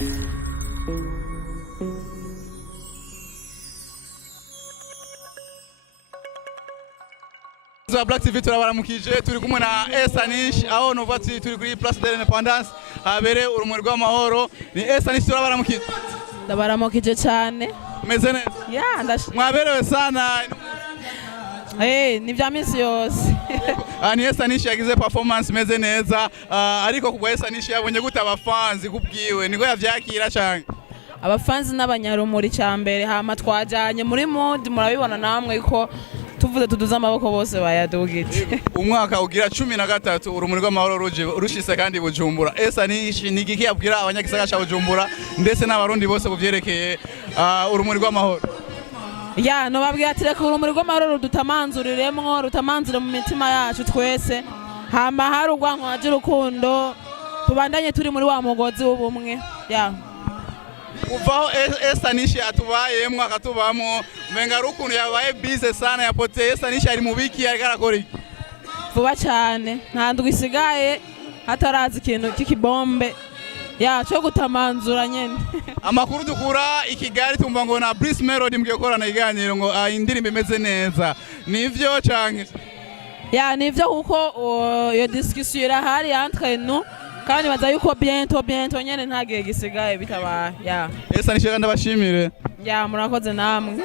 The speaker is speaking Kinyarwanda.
Za Black TV turabaramukije turi kumwe na Esanish aho nova turi kuri Place de l'Independance habere urumuri rw'amahoro ni Esanish turabaramukije ndabaramukije cyane meze neza mwaberewe sana ni bya minsi yose ni Esanish yagize performance meze neza ariko kubwa Esanish yabonye gute abafanzi kubwiwe niko yavyakira cyane abafanzi n'abanyarumuri cyambere hama twajanye muri mood murabibona namwe ko tuvuze tuduza amaboko bose bayadugije umwaka ugira 13 urumuri rw'amahoro ruje rushise kandi Bujumbura Esanish ni igiki yabwira abanyagisagara cha Bujumbura ndetse n'abarundi bose buvyerekeye urumuri rw'amahoro no babwira ati reka urumuri rw'amahoro rudutamanzuriremwo rutamanzure mu mitima yacu twese hama hari urwanko haje urukundo tubandanye turi muri wa mugozi w'ubumwe uvaho Esanish atubayemwo akatubamo menga rukundo yabaye busy sana yapoteye Esanish ari mubiki ari karakora vuba cyane nta ndwi isigaye hatarazi ikintu k'ikibombe cyo gutamanzura nyene amakuru dukura ikigali tumva ngo na Brice Melody mgiyekorana iganiro ngo indirimbo imeze neza nivyo canke nivyo kuko iyo discussion irahari entre nous kandi baza yuko bientôt nyene ntagiye gisigaye bitabaye Esanish ndabashimire murakoze namwe